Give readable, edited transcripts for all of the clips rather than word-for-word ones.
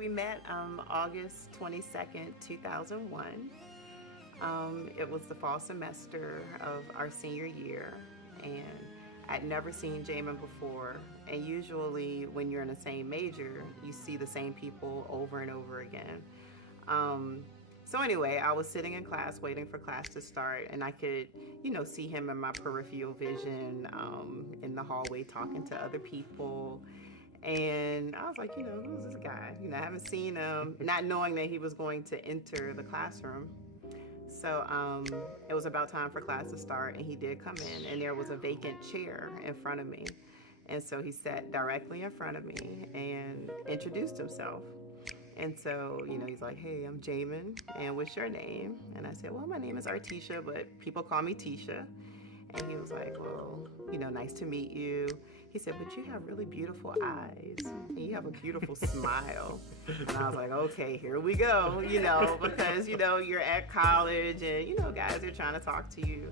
We met August 22nd, 2001. It was the fall semester of our senior year, and I'd never seen Jamen before. And usually when you're in the same major, you see the same people over and over again. So anyway, I was sitting in class waiting for class to start, and I could, see him in my peripheral vision in the hallway talking to other people. And I was like, who's this guy? I haven't seen him, not knowing that he was going to enter the classroom. So it was about time for class to start, and he did come in, and there was a vacant chair in front of me. And so he sat directly in front of me and introduced himself. And so, he's like, hey, I'm Jamen, and what's your name? And I said, well, my name is Artisha, but people call me Tesha. And he was like, well, nice to meet you. He said, but you have really beautiful eyes, and you have a beautiful smile. And I was like, okay, here we go, because, you're at college and, guys are trying to talk to you.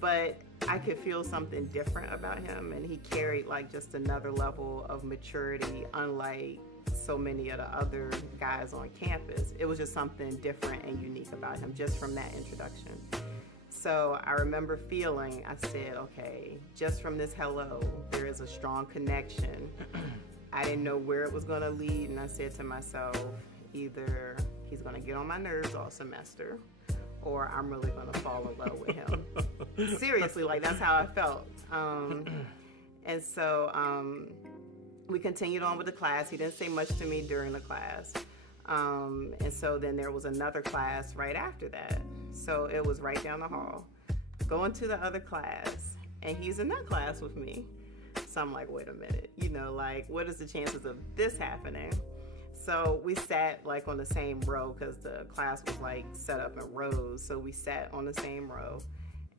But I could feel something different about him, and he carried like just another level of maturity, unlike so many of the other guys on campus. It was just something different and unique about him just from that introduction. So I remember feeling, I said, okay, just from this hello, there is a strong connection. I didn't know where it was going to lead, and I said to myself, either he's going to get on my nerves all semester, or I'm really going to fall in love with him. Seriously, like that's how I felt. And so we continued on with the class. He didn't say much to me during the class. And so then there was another class right after that. So it was right down the hall. Going to the other class, and he's in that class with me. So I'm like, wait a minute, what is the chances of this happening? So we sat like on the same row because the class was like set up in rows. So we sat on the same row,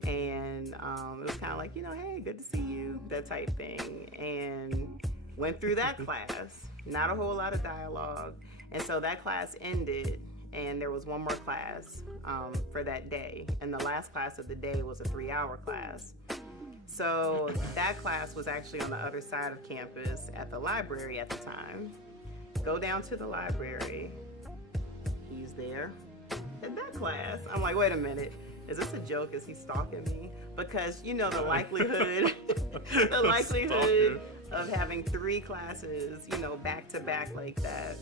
and it was kind of like, hey, good to see you, that type thing. And went through that class, not a whole lot of dialogue. And so that class ended, and there was one more class for that day. And the last class of the day was a 3-hour class. So that class was actually on the other side of campus at the library at the time. Go down to the library. He's there in that class. I'm like, wait a minute. Is this a joke? Is he stalking me? Because, the likelihood, of having 3 classes, back to back like that,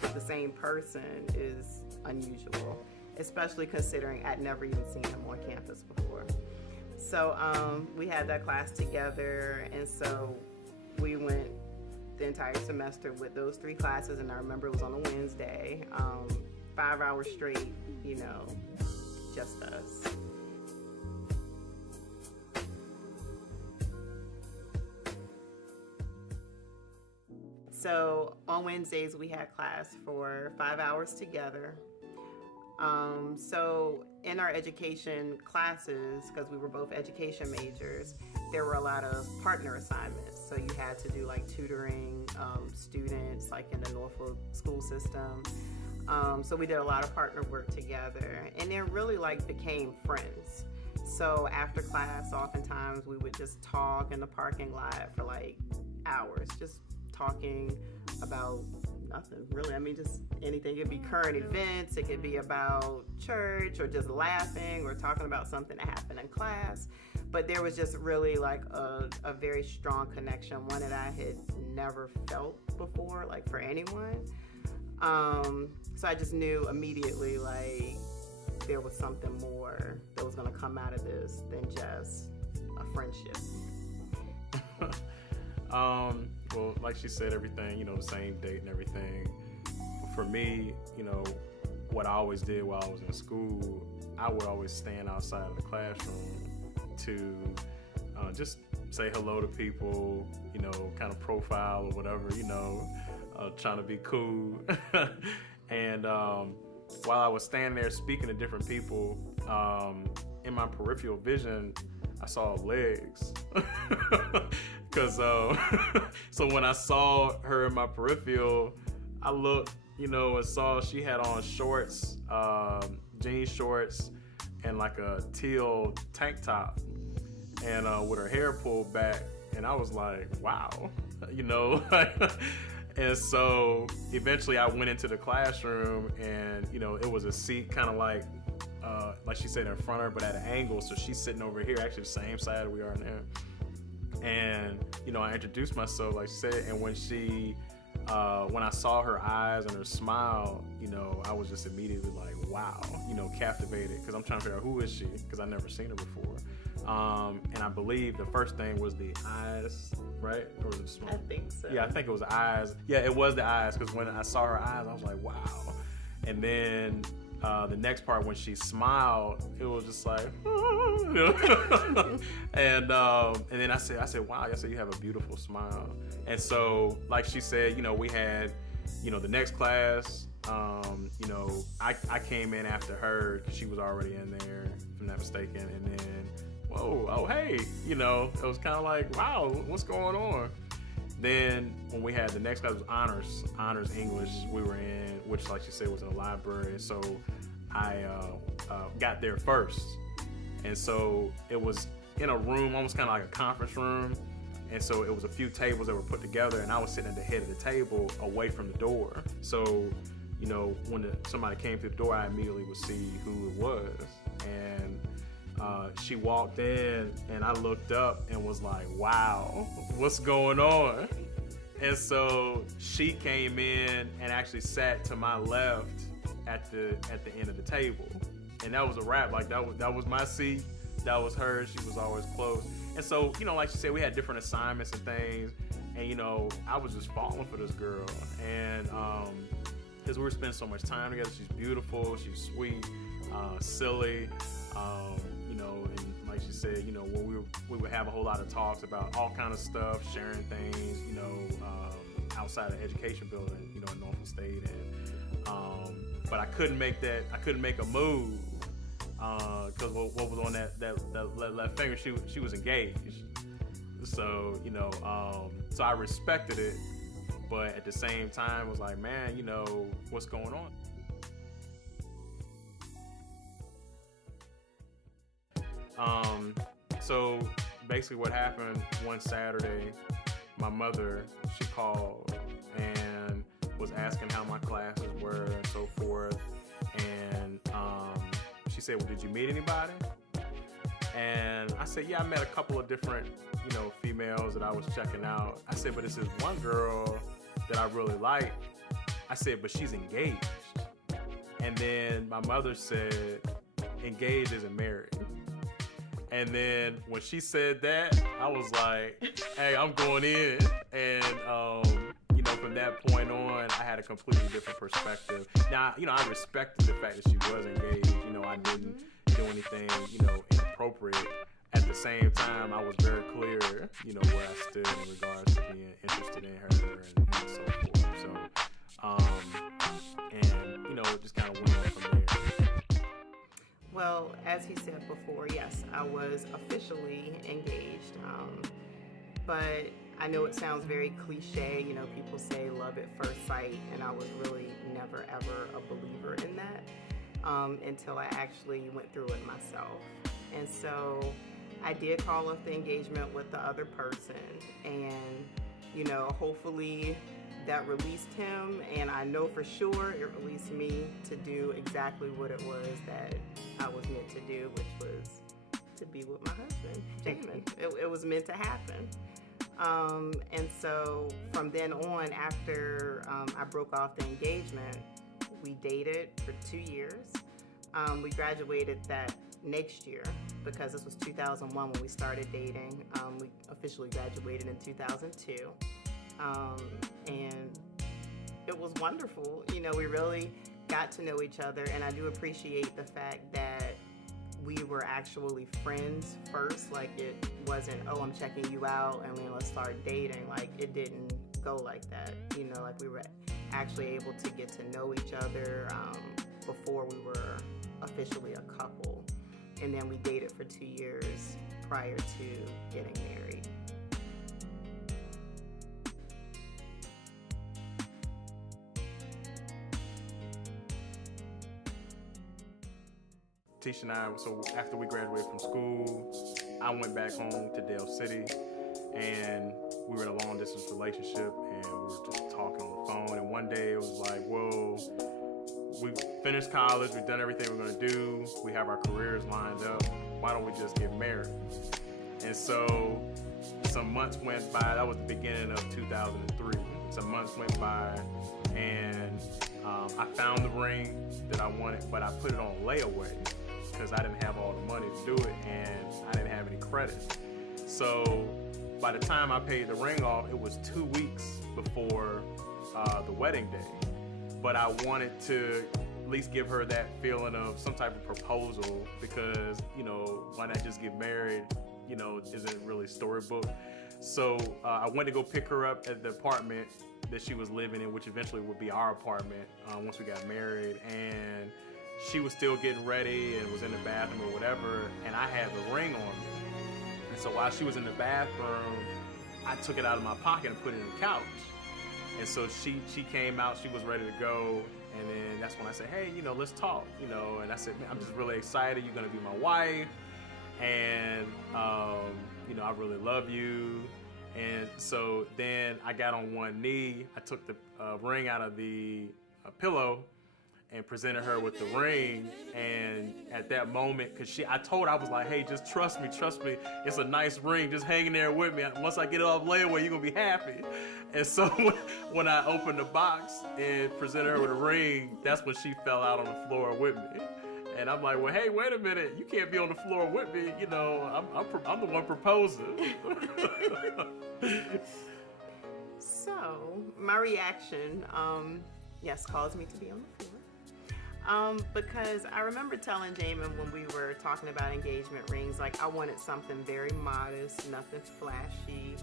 with the same person is unusual, especially considering I'd never even seen him on campus before. So we had that class together, and so we went the entire semester with those 3 classes, and I remember it was on a Wednesday, 5 hours straight, just us. So on Wednesdays, we had class for 5 hours together. So in our education classes, because we were both education majors, there were a lot of partner assignments. So you had to do like tutoring students like in the Norfolk school system. So we did a lot of partner work together, and then really like became friends. So after class, oftentimes we would just talk in the parking lot for like hours, just talking about nothing really. I mean, just anything. It could be current events, it could be about church, or just laughing or talking about something that happened in class. But there was just really like a very strong connection, one that I had never felt before, like for anyone. So I just knew immediately like there was something more that was going to come out of this than just a friendship. Well, like she said, everything, the same date and everything. For me, what I always did while I was in school, I would always stand outside of the classroom to just say hello to people, kind of profile or whatever, trying to be cool. And while I was standing there speaking to different people, in my peripheral vision, I saw legs. Because so when I saw her in my peripheral, I looked, and saw she had on shorts, jean shorts, and like a teal tank top, and with her hair pulled back. And I was like, wow, And so eventually I went into the classroom, and it was a seat kind of like she said, in front of her, but at an angle. So she's sitting over here, actually the same side we are now. And I introduced myself, like she said, and when I saw her eyes and her smile, I was just immediately like, wow, captivated, because I'm trying to figure out who is she, because I've never seen her before. And I believe the first thing was the eyes, right? Or was it smile? I think so. Yeah, I think it was the eyes. Yeah, it was the eyes, because when I saw her eyes, I was like, wow. And then the next part, when she smiled, it was just like, and then I said, wow, I said, you have a beautiful smile. And so, like she said, we had, the next class, I came in after her because she was already in there, if I'm not mistaken. And then, hey, it was kind of like, wow, what's going on? Then when we had the next class, was honors English we were in, which, like she said, was in the library. So I got there first. And so it was in a room, almost kind of like a conference room. And so it was a few tables that were put together, and I was sitting at the head of the table away from the door. So, when somebody came through the door, I immediately would see who it was. And she walked in, and I looked up and was like, wow, what's going on? And so she came in and actually sat to my left at the end of the table. And that was a wrap. Like, that was my seat. That was hers. She was always close. And so, like she said, we had different assignments and things. And, I was just falling for this girl. And because we were spending so much time together, she's beautiful, she's sweet, silly, and like she said, when we would have a whole lot of talks about all kind of stuff, sharing things, outside of the education building, in Norfolk State. And but I couldn't make a move. Because what was on that left finger, she was engaged. So so I respected it, but at the same time was like, man, what's going on? So basically, what happened one Saturday, my mother, she called and was asking how my classes were and so forth, and she said, well, did you meet anybody? And I said, yeah, I met a couple of different, females that I was checking out. I said, but it's this one girl that I really like. I said, but she's engaged. And then my mother said, engaged isn't married. And then when she said that, I was like, hey, I'm going in. And, from that point on, I had a completely different perspective. Now, I respected the fact that she was engaged. I didn't do anything, inappropriate. At the same time, I was very clear, where I stood in regards to being interested in her and so forth. So, and, just kind of went on from there. Well, as he said before, yes, I was officially engaged. But I know it sounds very cliche, people say love at first sight, and I was really never ever a believer in that until I actually went through it myself. And so I did call off the engagement with the other person, and hopefully that released him, and I know for sure it released me to do exactly what it was that I was meant to do, which was to be with my husband, Jamen. It was meant to happen. And so from then on, after I broke off the engagement, we dated for 2 years. We graduated that next year because this was 2001 when we started dating. We officially graduated in 2002. And it was wonderful. We really got to know each other, and I do appreciate the fact that we were actually friends first. Like, it wasn't, oh, I'm checking you out and then let's start dating. Like, it didn't go like that. Like, we were actually able to get to know each other before we were officially a couple. And then we dated for 2 years prior to getting married. Tesha and I, so after we graduated from school, I went back home to Dale City, and we were in a long distance relationship, we were just talking on the phone. And one day it was like, whoa, we've finished college, we've done everything we're gonna do, we have our careers lined up, why don't we just get married? And so some months went by. That was the beginning of 2003. Some months went by, and I found the ring that I wanted, but I put it on layaway because I didn't have all the money to do it, and I didn't have any credit. So by the time I paid the ring off, it was 2 weeks before the wedding day. But I wanted to at least give her that feeling of some type of proposal, because, why not just get married? Isn't really storybook. So I went to go pick her up at the apartment that she was living in, which eventually would be our apartment once we got married. And she was still getting ready and was in the bathroom or whatever, and I had the ring on me. And so while she was in the bathroom, I took it out of my pocket and put it in the couch. And so she came out, she was ready to go, and then that's when I said, hey, let's talk, and I said, man, I'm just really excited, you're gonna be my wife, and I really love you. And so then I got on one knee, I took the ring out of the pillow and presented her with the ring. And at that moment, I was like, hey, just trust me, it's a nice ring, just hanging there with me. Once I get it off layaway, you're gonna be happy. And so when I opened the box and presented her with a ring, that's when she fell out on the floor with me. And I'm like, well, hey, wait a minute, you can't be on the floor with me, I'm the one proposing. So my reaction, yes, caused me to be on the floor. Because I remember telling Jamen when we were talking about engagement rings, like I wanted something very modest, nothing flashy,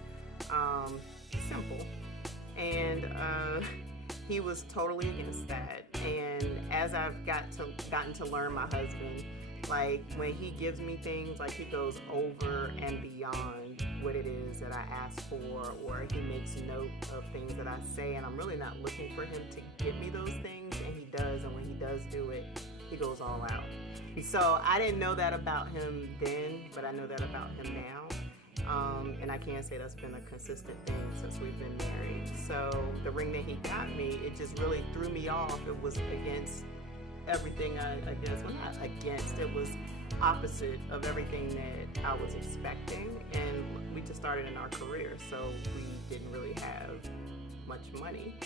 simple. And he was totally against that. And as I've gotten to learn my husband, like when he gives me things, like he goes over and beyond what it is that I ask for, or he makes note of things that I say, and I'm really not looking for him to give me those things, and he does. And when he does do it, he goes all out. So I didn't know that about him then, but I know that about him now. And I can't say that's been a consistent thing since we've been married. So the ring that he got me, it just really threw me off. It was against everything I guess, well, not against, it was opposite of everything that I was expecting. And we just started in our career, so we didn't really have much money.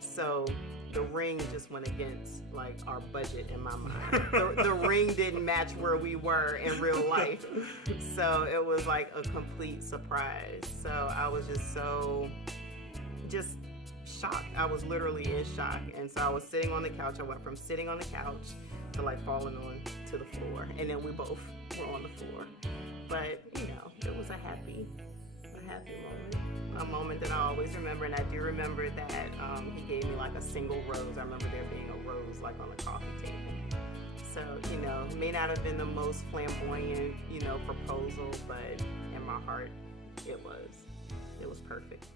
So the ring just went against like our budget in my mind. The ring didn't match where we were in real life. So it was like a complete surprise. So I was just shocked. I was literally in shock. And so I was sitting on the couch. I went from sitting on the couch to like falling on to the floor. And then we both were on the floor. But it was a happy moment. A moment that I always remember, and I do remember that he gave me like a single rose. I remember there being a rose like on the coffee table. So, it may not have been the most flamboyant, proposal, but in my heart, it was perfect.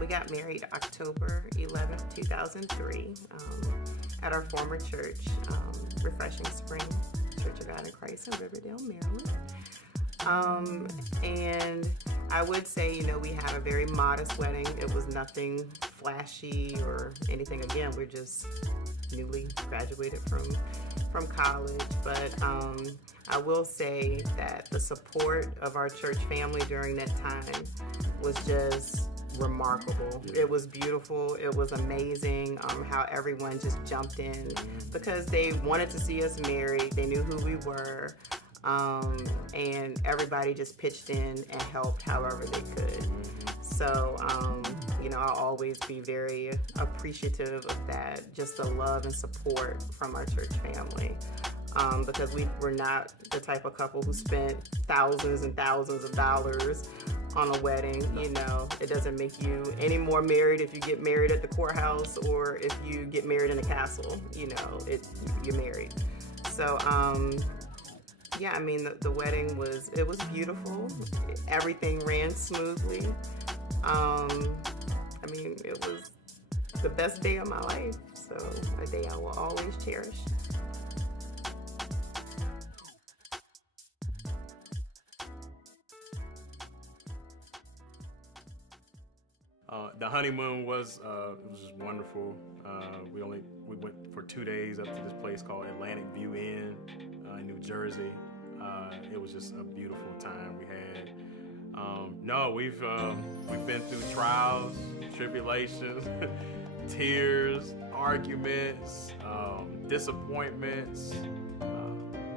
We got married October 11th, 2003, at our former church, Refreshing Spring Church of God in Christ in Riverdale, Maryland. And I would say, we had a very modest wedding. It was nothing flashy or anything. Again, we're just newly graduated from college. But I will say that the support of our church family during that time was just remarkable. It was beautiful. It was amazing how everyone just jumped in because they wanted to see us married. They knew who we were. And everybody just pitched in and helped however they could. So, I'll always be very appreciative of that, just the love and support from our church family. Because we were not the type of couple who spent thousands and thousands of dollars on a wedding. It doesn't make you any more married if you get married at the courthouse or if you get married in a castle. You're married. So, yeah, the wedding was beautiful. Everything ran smoothly. It was the best day of my life. So a day I will always cherish. The honeymoon was it was just wonderful. We went for 2 days up to this place called Atlantic View Inn in New Jersey. It was just a beautiful time we had. No, we've been through trials, tribulations, tears, arguments, disappointments,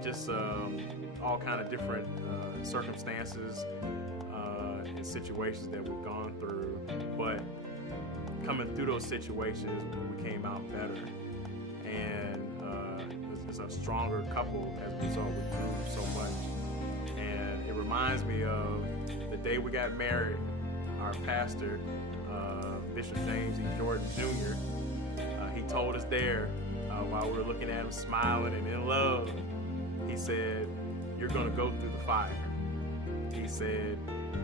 just all kind of different circumstances and situations that we've gone through. But coming through those situations, we came out better, and it's a stronger couple as a result. We grew so much, and it reminds me of the day we got married. Our pastor, Bishop James E. Jordan Jr., he told us there while we were looking at him smiling and in love, he said, "You're going to go through the fire." He said,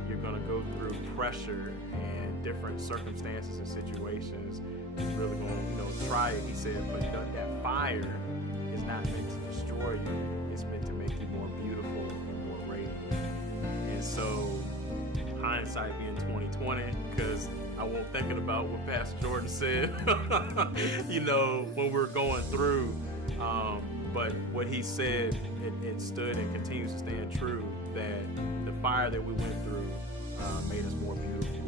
"You're going to go through pressure and different circumstances and situations. It's really going to, try it." He said, "But that fire is not meant to destroy you. It's meant to make you more beautiful and more radiant." And so, hindsight being 2020, because I won't thinking about what Pastor Jordan said, when we're going through. But what he said, it stood and continues to stand true, that the fire that we went through made us more beautiful.